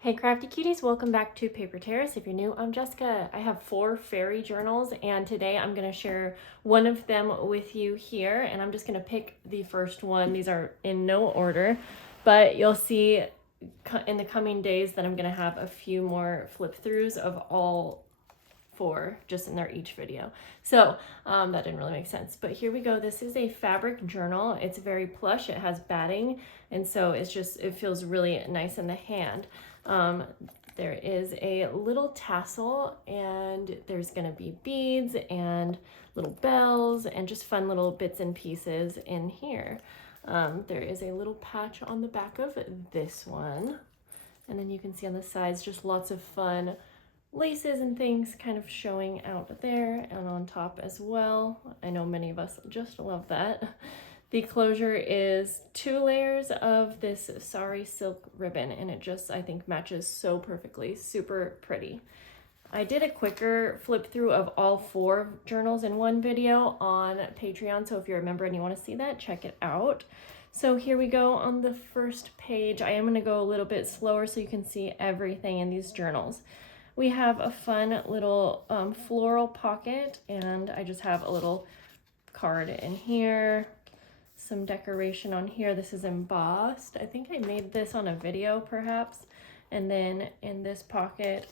Hey crafty cuties, welcome back to Paper Terrace. If you're new, I'm Jessica. I have 4 fairy journals and today I'm going to share one of them with you here, and I'm just going to pick the first one. These are in no order, but you'll see in the coming days that I'm going to have a few more flip throughs of all 4 just in their each video. So that didn't really make sense, but here we go. This is a fabric journal. It's very plush. It has batting, and so it feels really nice in the hand. There is a little tassel, and there's gonna be beads and little bells and just fun little bits and pieces in here. There is a little patch on the back of this one, and then you can see on the sides just lots of fun laces and things kind of showing out there and on top as well. I know many of us just love that. The closure is 2 layers of this sari silk ribbon, and it just, I think, matches so perfectly. Super pretty. I did a quicker flip through of all 4 journals in one video on Patreon, so if you're a member and you want to see that, check it out. So here we go on the first page. I am going to go a little bit slower so you can see everything in these journals. We have a fun little floral pocket, and I just have a little card in here. Some decoration on here. This is embossed. I think I made this on a video perhaps. And then in this pocket,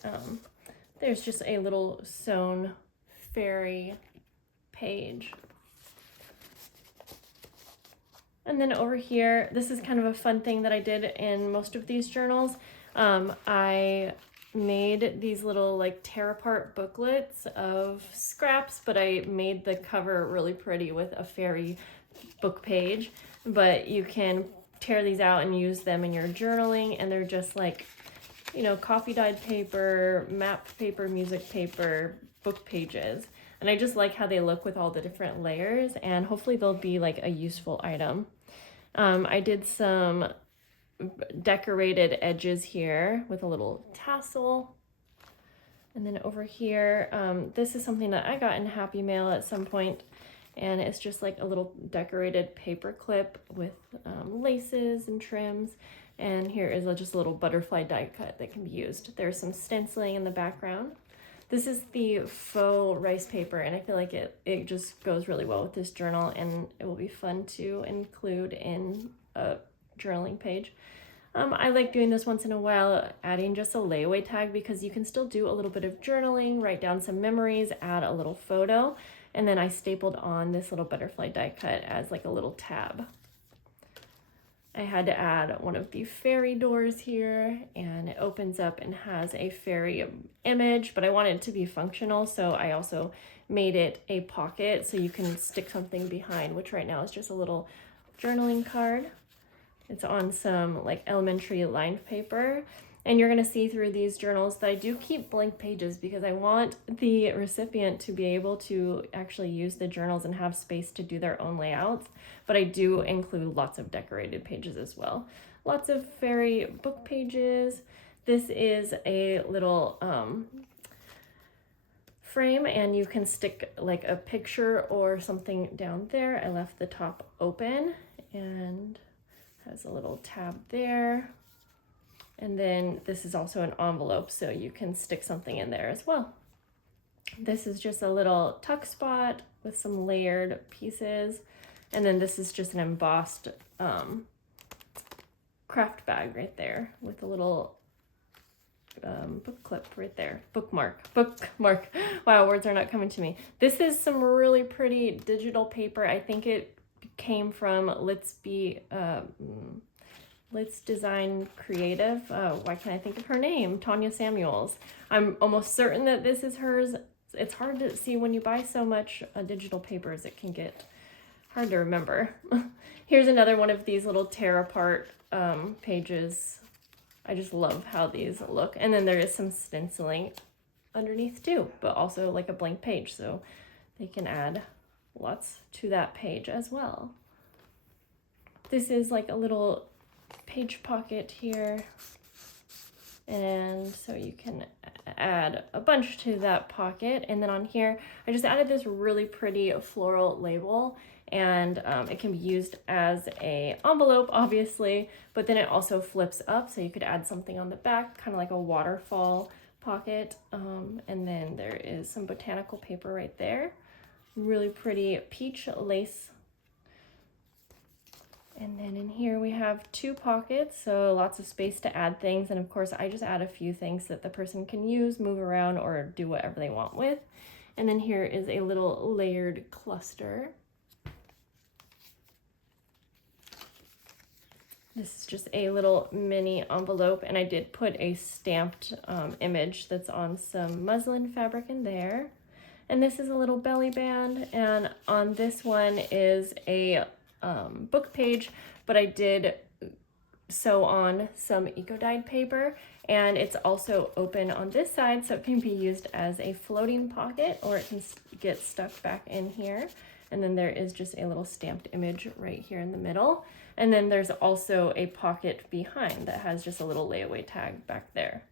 there's just a little sewn fairy page. And then over here, this is kind of a fun thing that I did in most of these journals. I made these little like tear apart booklets of scraps, but I made the cover really pretty with a fairy book page. But you can tear these out and use them in your journaling, and they're just like, you know, coffee dyed paper, map paper, music paper, book pages. And I just like how they look with all the different layers, and hopefully they'll be like a useful item. I did some decorated edges here with a little tassel. And then over here, this is something that I got in Happy Mail at some point, and it's just like a little decorated paper clip with laces and trims. And here is just a little butterfly die cut that can be used. There's some stenciling in the background. This is the faux rice paper, and I feel like it just goes really well with this journal, and it will be fun to include in a journaling page. I like doing this once in a while, adding just a layaway tag, because you can still do a little bit of journaling, write down some memories, add a little photo, and then I stapled on this little butterfly die cut as like a little tab. I had to add one of the fairy doors here, and it opens up and has a fairy image, but I wanted it to be functional, so I also made it a pocket so you can stick something behind, which right now is just a little journaling card. It's on some like elementary lined paper, and you're going to see through these journals that I do keep blank pages because I want the recipient to be able to actually use the journals and have space to do their own layouts, but I do include lots of decorated pages as well. Lots of fairy book pages. This is a little frame, and you can stick like a picture or something down there. I left the top open, and has a little tab there. And then this is also an envelope, so you can stick something in there as well. This is just a little tuck spot with some layered pieces. And then this is just an embossed craft bag right there with a little book clip right there. Bookmark. Wow, words are not coming to me. This is some really pretty digital paper. I think it came from Let's Design Creative. Why can't I think of her name? Tanya Samuels. I'm almost certain that this is hers. It's hard to see when you buy so much digital papers. It can get hard to remember. Here's another one of these little tear apart pages. I just love how these look. And then there is some stenciling underneath too, but also like a blank page, so they can add lots to that page as well. This is like a little page pocket here, and so you can add a bunch to that pocket. And then on here I just added this really pretty floral label, and it can be used as a envelope, obviously, but then it also flips up, so you could add something on the back, kind of like a waterfall pocket. And then there is some botanical paper right there. Really pretty peach lace. And then in here we have 2 pockets, so lots of space to add things. And of course, I just add a few things that the person can use, move around, or do whatever they want with. And then here is a little layered cluster. This is just a little mini envelope, and I did put a stamped image that's on some muslin fabric in there. And this is a little belly band, and on this one is a book page, but I did sew on some eco-dyed paper, and it's also open on this side, so it can be used as a floating pocket, or it can get stuck back in here. And then there is just a little stamped image right here in the middle. And then there's also a pocket behind that has just a little layaway tag back there.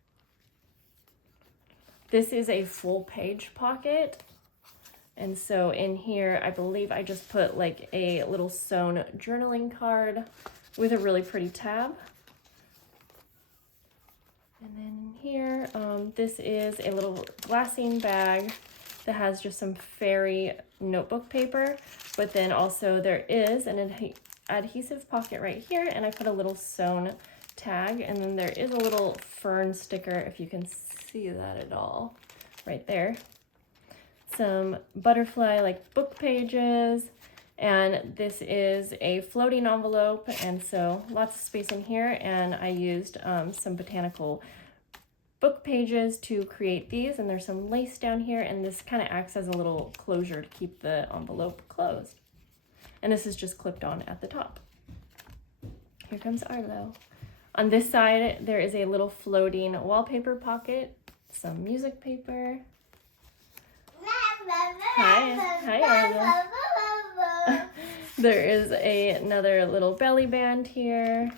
This is a full page pocket. And so in here, I believe I just put like a little sewn journaling card with a really pretty tab. And then in here, this is a little glassine bag that has just some fairy notebook paper, but then also there is an adhesive pocket right here, and I put a little sewn tag, and then there is a little fern sticker, if you can see that at all, right there. Some butterfly like book pages, and this is a floating envelope, and so lots of space in here, and I used some botanical book pages to create these, and there's some lace down here, and this kind of acts as a little closure to keep the envelope closed. And this is just clipped on at the top. Here comes Arlo. On this side, there is a little floating wallpaper pocket, some music paper. Hi Arlo. There is another little belly band here.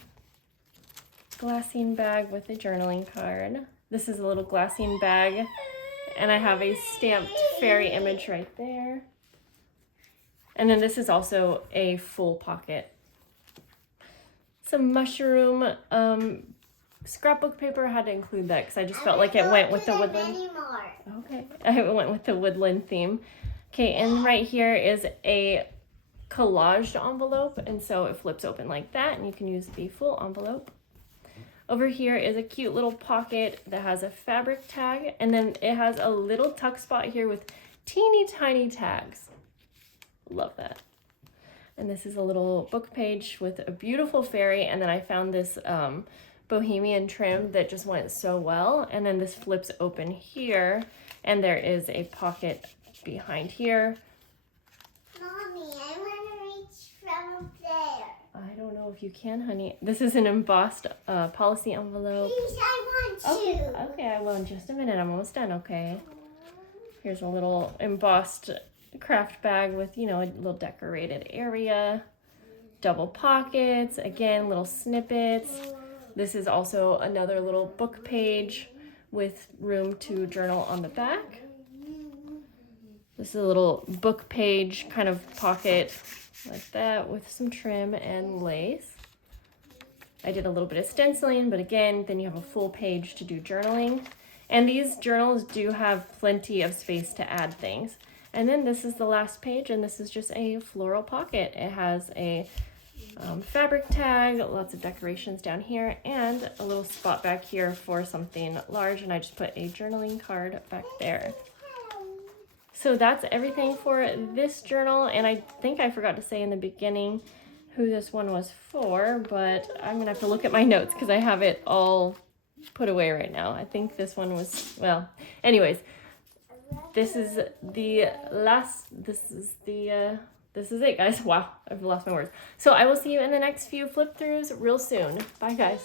Glassine bag with a journaling card. This is a little glassine bag, and I have a stamped fairy image right there. And then this is also a full pocket. Some mushroom scrapbook paper. I had to include that because I just felt like it went with the woodland. Okay, it went with the woodland theme. Okay, and right here is a collaged envelope, and so it flips open like that, and you can use the full envelope. Over here is a cute little pocket that has a fabric tag, and then it has a little tuck spot here with teeny tiny tags. Love that. And this is a little book page with a beautiful fairy, and then I found this bohemian trim that just went so well, and then this flips open here, and there is a pocket behind here. Mommy, I want to reach from up there. I don't know if you can, honey. This is an embossed policy envelope. Please, I want to. Okay, I will in just a minute. I'm almost done, okay? Here's a little embossed craft bag with, you know, a little decorated area. Double pockets, again, little snippets. This is also another little book page with room to journal on the back. This is a little book page kind of pocket like that with some trim and lace. I did a little bit of stenciling, but again, then you have a full page to do journaling. And these journals do have plenty of space to add things. And then this is the last page, and this is just a floral pocket. It has a fabric tag, lots of decorations down here, and a little spot back here for something large, and I just put a journaling card back there. So that's everything for this journal, and I think I forgot to say in the beginning who this one was for, but I'm gonna have to look at my notes because I have it all put away right now. I think this one was, well, anyways, this is the last, this is it, guys. Wow, I've lost my words. So I will see you in the next few flip throughs real soon. Bye, guys.